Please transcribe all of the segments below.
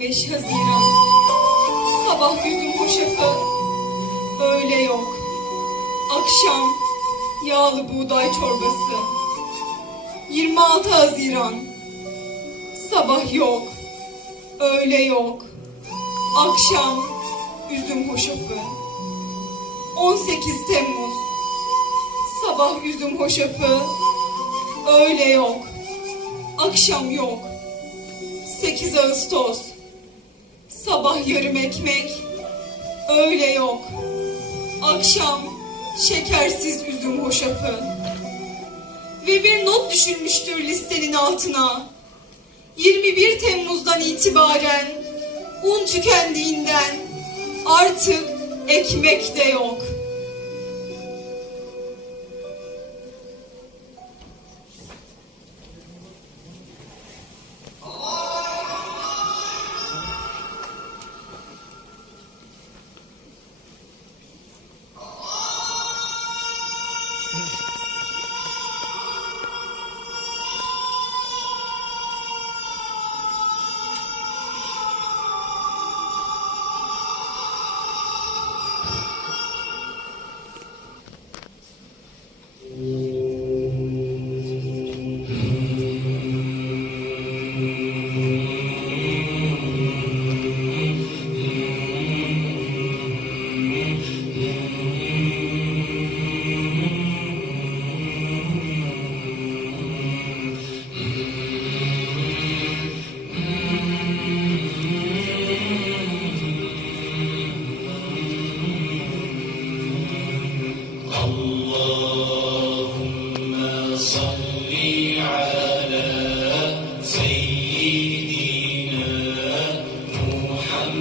15 Haziran. Sabah yüzüm hoşafı Öğle yok. Akşam Yağlı buğday çorbası. 26 Haziran. Sabah yok. Öğle yok. Akşam Üzüm hoşafı 18 Temmuz. Sabah üzüm hoşafı Öğle yok. Akşam yok. 8 Ağustos Sabah yarım ekmek. Öğle yok. Akşam şekersiz üzüm hoşafı Ve bir not düşülmüştür listenin altına. 21 Temmuz'dan itibaren un tükendiğinden artık ekmek de yok.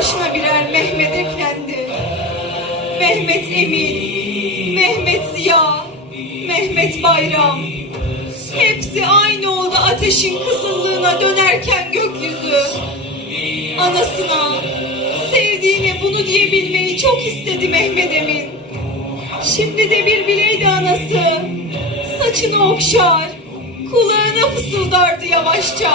başına birer Mehmet eklendi. Mehmet Emin, Mehmet Ziya, Mehmet Bayram. Hepsi aynı oldu ateşin kızıllığına dönerken gökyüzü. Anasına, sevdiğine bunu diyebilmeyi çok istedi Mehmet Emin. Şimdi de bir bileydi anası. Saçını okşar, kulağına fısıldardı yavaşça.